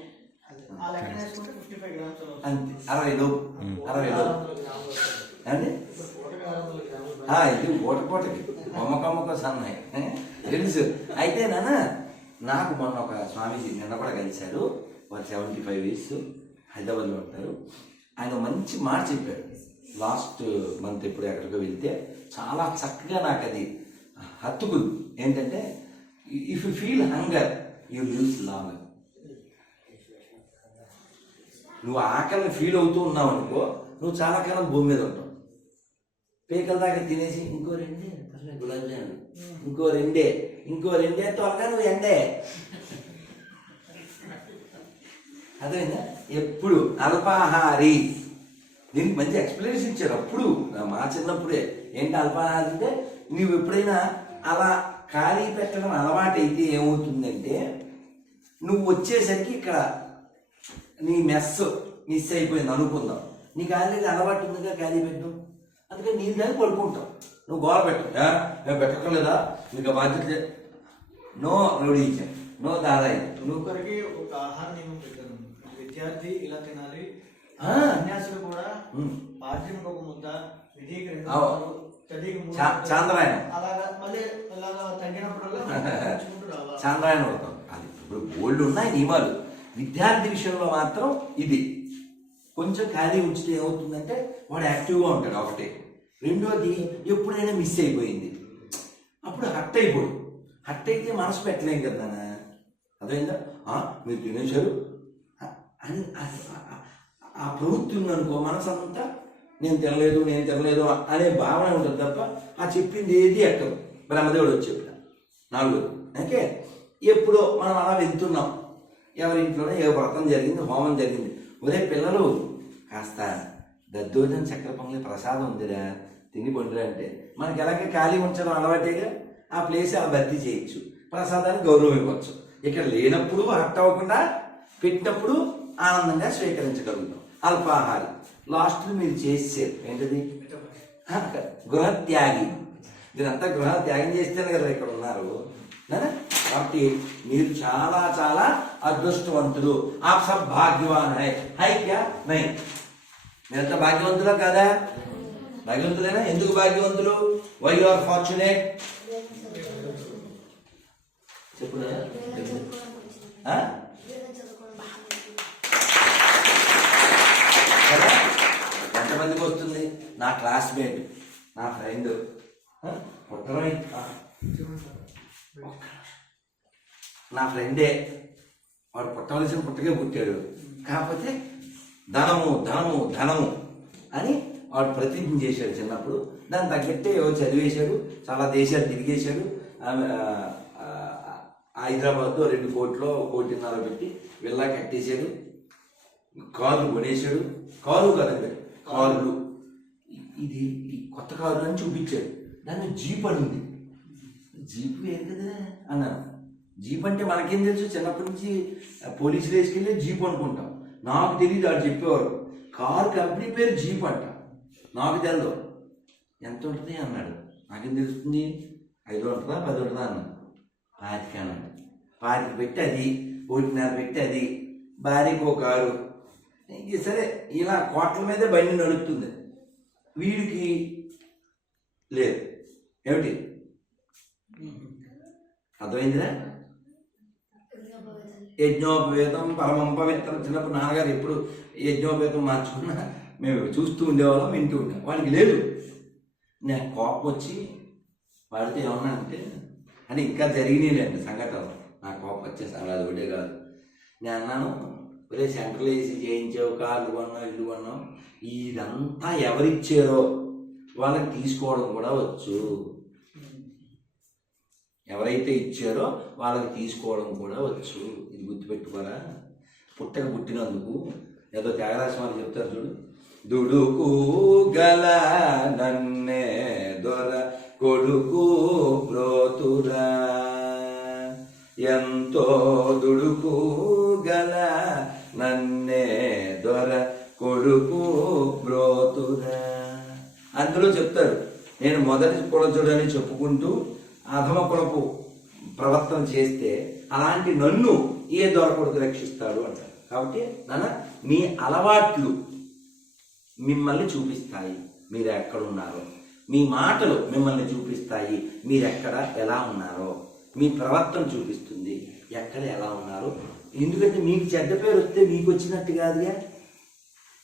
ఆ లెక్కన వేసుకుంటే 55 గ్రామ్స్ అంతే. 60 లోపు అండి. ఇది పూటకి బొమ్మకమ్మకు సన్నాయి తెలుసు. అయితే నాన్న నాకు మొన్న ఒక స్వామీజీ నిన్న కూడా కలిశారు. వాళ్ళు 75 ఇయర్స్ హైదరాబాద్లో ఉంటారు. ఆయన మంచి మాట చెప్పారు లాస్ట్ మంత్ ఎప్పుడు ఎక్కడికో వెళ్తే, చాలా చక్కగా నాకు అది హత్తుకుంది. ఏంటంటే, if you feel hunger you lives long. నువ్వు ఆకలిని ఫీల్ అవుతూ ఉన్నావు అనుకో, నువ్వు చాలా కాలం భూమి మీద ఉంటావు. పేకల దాకా తినేసి ఇంకో రెండే గులాబ్ జామున్, ఇంకో రెండే త్వరగా నువ్వు ఎండే. అదేనా ఎప్పుడు అల్పాహారి. దీనికి మంచి ఎక్స్ప్లెనేషన్ ఇచ్చారు అప్పుడు మా చిన్నప్పుడే. ఏంటి అల్పాహారి అంటే, నువ్వు ఎప్పుడైనా అలా ఖాళీ పెట్టడం అలవాటు అయితే ఏమవుతుందంటే, నువ్వు వచ్చేసరికి ఇక్కడ నీ మెస్ మిస్ అయిపోయింది అనుకుందాం, నీకు ఆల్రెడీ అలవాటు ఉందిగా ఖాళీ పెట్టడం, అందుకని నీ దాన్ని పడుకుంటావు. నువ్వు గోడ పెట్టు, మేము పెట్టక్కర్లేదా, మీకు బాధ్యత, నో రౌడీజం, నో దాదాయి. ఒక్కొక్కరికి ఒక ఆహార నియమం పెట్టారు. విద్యార్థి ఇలా తినాలి, సన్యాసులు కూడా పాఠ్యం ఒక ముద్ద, విధికి చాంద్రాయణం, అలాగా మళ్ళీ అలాగా తగ్గినప్పుడల్లా చాంద్రాయణం అవుతాం. అది ఇప్పుడు బోల్డ్ ఉన్నాయి నియమాలు. విద్యార్థి విషయంలో మాత్రం ఇది కొంచెం ఖాళీ ఉంచితే ఏమవుతుందంటే, వాడు యాక్టివ్గా ఉంటాడు ఒకటి. రెండోది, ఎప్పుడైనా మిస్ అయిపోయింది అప్పుడు హట్ అయిపోడు. హట్ అయితే మనసు పెట్టలేం కదా. అదేందా మీరు తినేశారు అని ఆ ప్రవృత్తి ఉందనుకో, మనసు అంతా నేను తినలేదు అనే భావన ఉంటుంది తప్ప ఆ చెప్పింది ఏది ఎక్కదు. బ్రహ్మదేవుడు వచ్చి చెప్పిన 4. ఓకే, ఎప్పుడో మనం అలా వెళ్తున్నాం, ఎవరింట్లోనే ఏ వ్రతం జరిగింది, హోమం జరిగింది, ఒరే పిల్లలు కాస్త దద్దోజనం చక్కెర పొంగలి ప్రసాదం ఉందిరా తిని పండురా అంటే, మనకి ఎలాగ ఖాళీ ఉంచడం అలవాటేగా, ఆ ప్లేస్ అలా భర్తీ చేయొచ్చు, ప్రసాదాన్ని గౌరవం ఇవ్వచ్చు. ఇక్కడ లేనప్పుడు హట్ అవ్వకుండా, పెట్టినప్పుడు ఆనందంగా స్వీకరించగలుగుతాం. అల్పాహారం లాస్ట్ మీరు చేసేది ఏంటది, గృహత్యాగి. మీరంతా గృహ త్యాగం చేస్తేనే కదా ఇక్కడ ఉన్నారు. కాబట్టి మీరు చాలా చాలా అదృష్టవంతులు. ఆప్ సబ్ భాగ్యవాన్ హై క్యా నై. మీరంతా భాగ్యవంతులా కాదా? భాగ్యవంతులేనా? ఎందుకు భాగ్యవంతులు? Why you are fortunate? చెప్పు. ఎంతమందికి వస్తుంది? నా క్లాస్మేట్, నా ఫ్రెండ్ పుట్టరమై, నా ఫ్రెండే, వాడు పుట్టవలసిన పుట్టకే పుట్టాడు, కాకపోతే ధనము ధనము ధనము అని వాడు ప్రతిజ్ఞ చేశాడు చిన్నప్పుడు. దాన్ని తగ్గట్టే చదివేశాడు, చాలా దేశాలు తిరిగేశాడు. హైదరాబాద్లో 2 కోట్లు 1.5 కోట్లు పెట్టి విల్లా కట్టేశాడు, కార్లు కొనేశాడు. కారు కదండి, కార్లు. ఇది కొత్త కారు అని చూపించాడు. దాన్ని జీప్ అని ఉంది. జీప్ వేరు కదా అన్నాను. జీప్ అంటే మనకేం తెలుసు, చిన్నప్పటి నుంచి పోలీసులు వేసుకెళ్ళి జీప్ అనుకుంటాం. నాకు తెలియదు, వాడు చెప్పేవారు కారు కంపెనీ పేరు జీప్ అంట. నాకు తెలియదు. ఎంత ఉంటుంది అన్నాడు. నాకేం తెలుస్తుంది, 5 ఉంటుందా 10 ఉంటుందా అన్నాడు. 25 అన్నాడు. 25 పెట్టి అది 1.5 పెట్టి అది, భార్యకు కారు. ఇంక సరే, ఇలా కోట్ల మీదే బండి నడుస్తుంది. వీడికి లేదు. ఏమిటి అర్థమైందిరా? యజ్ఞోపవేతం పరమం పవిత్రం. చిన్నప్పుడు నాన్నగారు ఎప్పుడు యజ్ఞోపవేతం మార్చుకున్నా మేము చూస్తూ ఉండేవాళ్ళం, వింటూ ఉండేవాళ్ళం. వాడికి లేదు. నాకు కోపం వచ్చి వాడితే ఏమన్నా అంటే ఇంకా జరిగినాయిలేండి సంఘటనలు. నాకు కోపం వచ్చేసాను, అది ఒకటే కాదు. నేను అన్నాను, ఒరే సెంట్రల్ ఏసీ చేయించావు, కార్లు కొన్నావు, ఇల్లు కొన్నావు, ఇదంతా ఎవరిచ్చారో వాళ్ళకి తీసుకోవడం కూడా వచ్చు. ఎవరైతే ఇచ్చారో వాళ్ళకి తీసుకోవడం కూడా వచ్చు. ఇది గుర్తుపెట్టుకోరా. పుట్టినందుకు ఏదో త్యాగరాజ వాళ్ళు చెప్తారు చూడు, దుడుకు గల నన్నే దొర కొడుకు బ్రోతురా, ఎంతో దుడుకు గల నన్నే దొర కొడుకు బ్రోతురా. అందులో చెప్తారు, నేను మొదటి కులజుడని చెప్పుకుంటూ అధమ కులపు ప్రవర్తన చేస్తే అలాంటి నన్ను ఏ దొర కొడుకు రక్షిస్తాడు అంటారు. కాబట్టి నాన్న, మీ అలవాట్లు మిమ్మల్ని చూపిస్తాయి మీరు ఎక్కడున్నారో. మీ మాటలు మిమ్మల్ని చూపిస్తాయి మీరు ఎక్కడ ఎలా ఉన్నారో. మీ ప్రవర్తన చూపిస్తుంది ఎక్కడ ఎలా ఉన్నారో. ఎందుకంటే మీకు చెడ్డ పేరు వస్తే మీకు వచ్చినట్టు కాదుగా,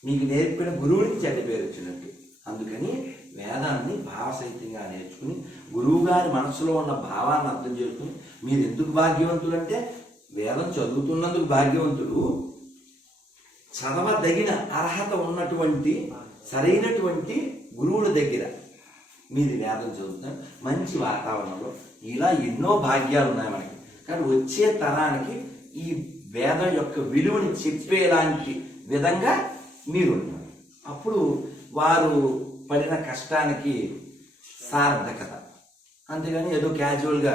మీకు నేర్పిన గురువునికి చెడ్డ పేరు వచ్చినట్టు. అందుకని వేదాన్ని భావసహితంగా నేర్చుకుని గురువుగారి మనసులో ఉన్న భావాన్ని అర్థం చేసుకుని మీరు ఎందుకు భాగ్యవంతులు అంటే వేదం చదువుతున్నందుకు భాగ్యవంతులు, చదవదగిన అర్హత ఉన్నటువంటి సరైనటువంటి గురువుల దగ్గర మీరు వేదం చదువుతున్నారు. మంచి వాతావరణంలో ఇలా ఎన్నో భాగ్యాలు ఉన్నాయి మనకి. కానీ వచ్చే తరానికి ఈ వేదం యొక్క విలువని చెప్పేలాంటి విధంగా మీరు ఉన్నారు. అప్పుడు వారు పడిన కష్టానికి సార్థకత, అంతేగాని ఏదో క్యాజువల్గా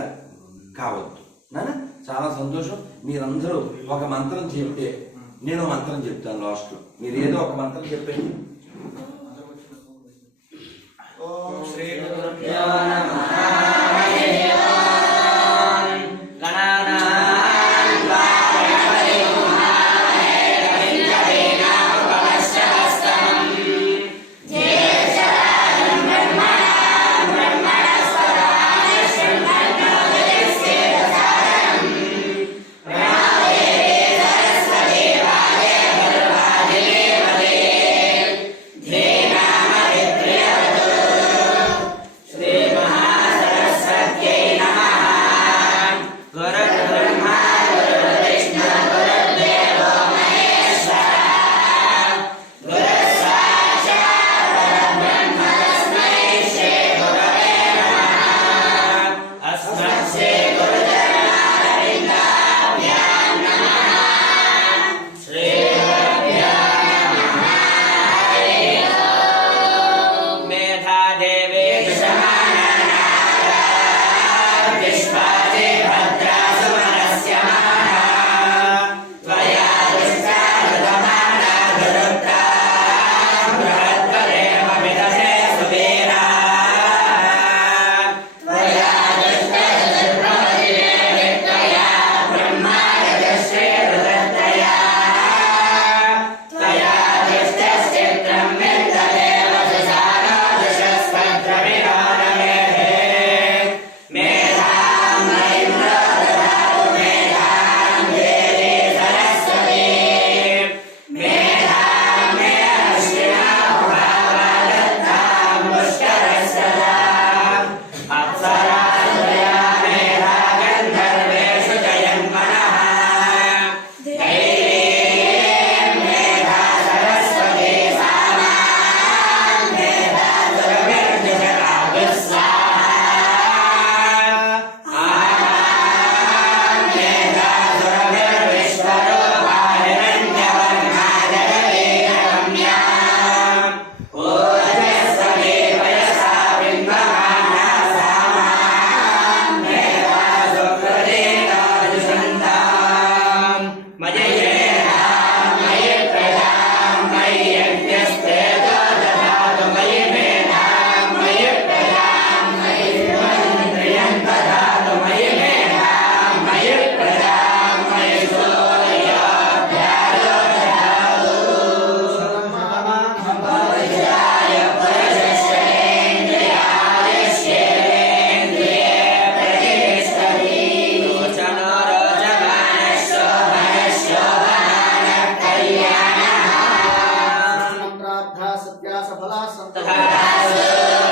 కావద్దు. నాన్న చాలా సంతోషం. మీరందరూ ఒక మంత్రం చెప్తే నేను మంత్రం చెప్తాను లాస్ట్లో. మీరు ఏదో ఒక మంత్రం చెప్పండి. ఓం శ్రీ గురుభ్యో నమః.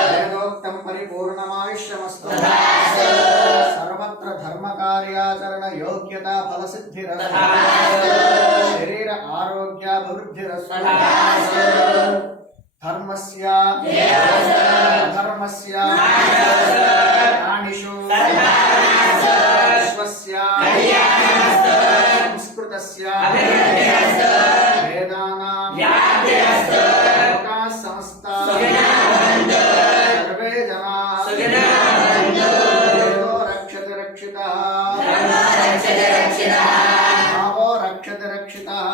వేదోక్తం పరిపూర్ణమాయుష్యమస్తు. సర్వత్ర ధర్మ కార్యాచరణ యోగ్యత ఫలసిద్ధిరస్తు. శరీర ఆరోగ్యాభివృద్ధిరస్తు. ధర్మస్య అధర్మస్య ప్రాణిషు విశ్వస్య సంస్కృతస్య వేదానాం లోకాః సమస్తాః సర్వే జనాః వేదో రక్షతి రక్షితః భావో రక్షతి రక్షితః.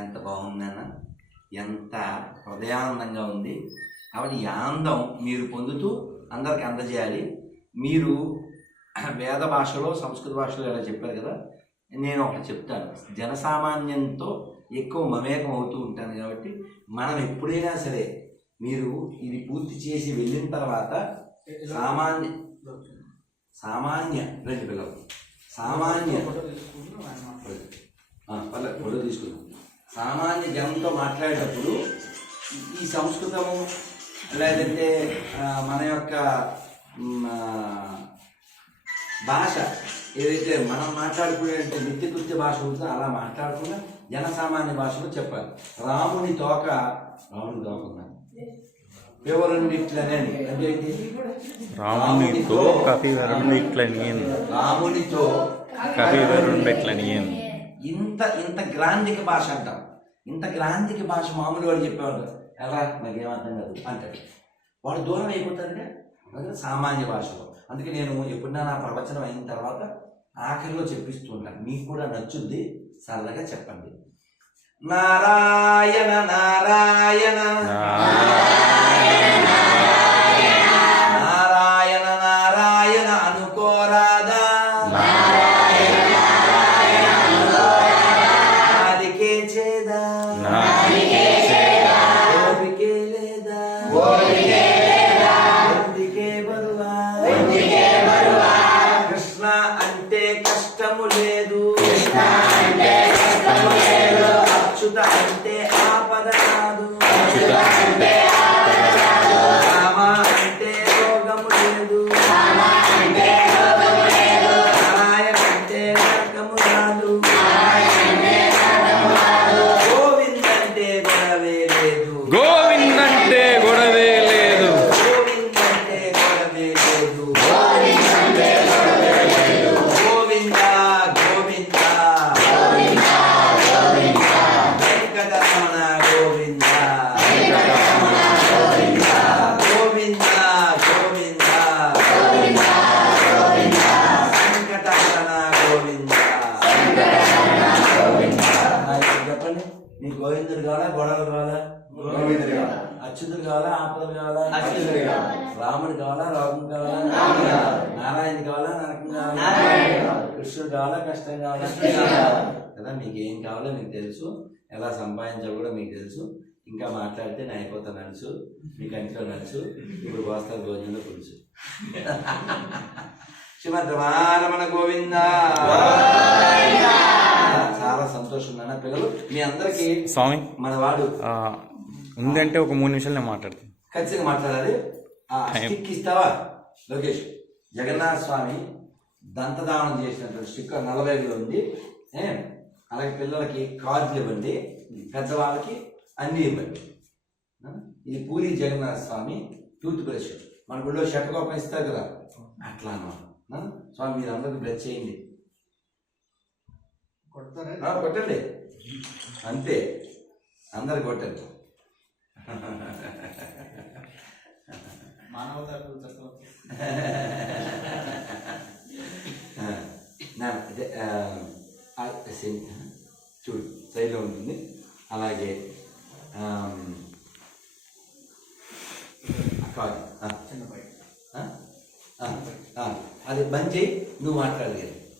ఎంత బాగుందన్న, ఎంత హృదయానందంగా ఉంది. కాబట్టి ఈ ఆనందం మీరు పొందుతూ అందరికి అందజేయాలి. మీరు వేద భాషలో సంస్కృత భాషలో ఎలా చెప్పారు కదా, నేను ఒకటి చెప్తాను. జనసామాన్యంతో ఎక్కువ మమేకం అవుతూ ఉంటాను. కాబట్టి మనం ఎప్పుడైనా సరే మీరు ఇది పూర్తి చేసి వెళ్ళిన తర్వాత సామాన్య రెండు పిల్లలు సామాన్య తీసుకుందాం. సామాన్య జనంతో మాట్లాడేటప్పుడు ఈ సంస్కృతము లేదంటే మన యొక్క భాష ఏదైతే మనం మాట్లాడుకునే నిత్యకృత్య భాష ఉంటుందో అలా మాట్లాడకుండా జనసామాన్య భాషలో చెప్పాలి. రాముని తోక ఉందా ఎవరుండిట్లనే అంటే ఏంటి? రామునితో కపివరుండిట్లనియన్. రామునితో కపివరుండిట్లనియన్. ఇంత గ్రాంధిక భాష అంటాం. ఇంత గ్రాంధిక భాష మామూలు వాడు చెప్పేవాడు ఎలా నాకేమర్థం కాదు అంటాడు. వాడు దూరం అయిపోతారంటే అది సామాన్య భాషలో. అందుకే నేను ఎప్పుడైనా నా ప్రవచనం అయిన తర్వాత ఆఖరిలో చెప్పిస్తూ ఉంటాను. మీకు కూడా నచ్చుద్ది, సరదాగా చెప్పండి. నారాయణ నారాయణ నారాయణ నారాయణ అనుకోరాదా? నాలికే చేదా ఓపికే లేదా? ఒంటికే బరువా? కృష్ణ అంటే కష్టము లేదు, అచ్యుత అంటే ఆపద కాదు, రామ అంటే రోగము లేదు, నారాయణ అంటే నరకము రాదు, గోవింద అంటే గొడవే లేదు, గోవిందంటే గొడవే లేదు, గోవింద అంటే గొడవే లేదు, గోవింద గోవింద వెంకటరమణ గోవింద గోవింద గోవింద వెంకటరమణ గోవింద. చెప్పండి, మీ గోవిందుడు కావాలా గొడవలు కావాలా? గోవిందుడు కావాలి. అచ్యుతుడు కావాలా ఆపదలు కావాలా? అచ్యుతుడు కావాలి. రాముడు కావాలా రోగం కావాలా? నారాయణ కావాలా నరకం కావాలా? కృష్ణుడు కావాలా కష్టం కావాలా? కదా, మీకు ఏం కావాలో మీకు తెలుసు, ఎలా సంపాదించాలో కూడా మీకు తెలుసు. ఇంకా మాట్లాడితే నేను అయిపోతాను తెలుసు, మీ కంటిలో తెలుసు. ఇప్పుడు వస్తారు భోజనంలో పులుసు. శ్రీమద్ రమణ గోవింద. చాలా సంతోషం నాన్న. పిల్లలు మీ అందరికి స్వామి మన వాడు ఉందంటే ఒక 3 నిమిషాలు నేను మాట్లాడతాను. ఖచ్చితంగా మాట్లాడాలి. స్టిక్ ఇస్తావా లోకేష్? జగన్నాథ స్వామి దంతదానం చేసినటువంటి స్టిక్ 40 ఉంది. అలాగే పిల్లలకి కార్డులు ఇవ్వండి, పెద్దవాళ్ళకి అన్నీ ఇవ్వండి. ఇది పూరి జగన్నాథ స్వామి టూత్ బ్రష్. మన గుళ్ళో షటకోపం ఇస్తారు కదా, అట్లా అన్నమాట. స్వామి మీరు అందరికి బ్రష్ చేయండి. కొట్టండి అంతే, అందరు కొట్టండి. చూడు సైడ్లో ఉంటుంది. అలాగే కాదు, అది బంద్ చేయి, నువ్వు మాట్లాడలేదు.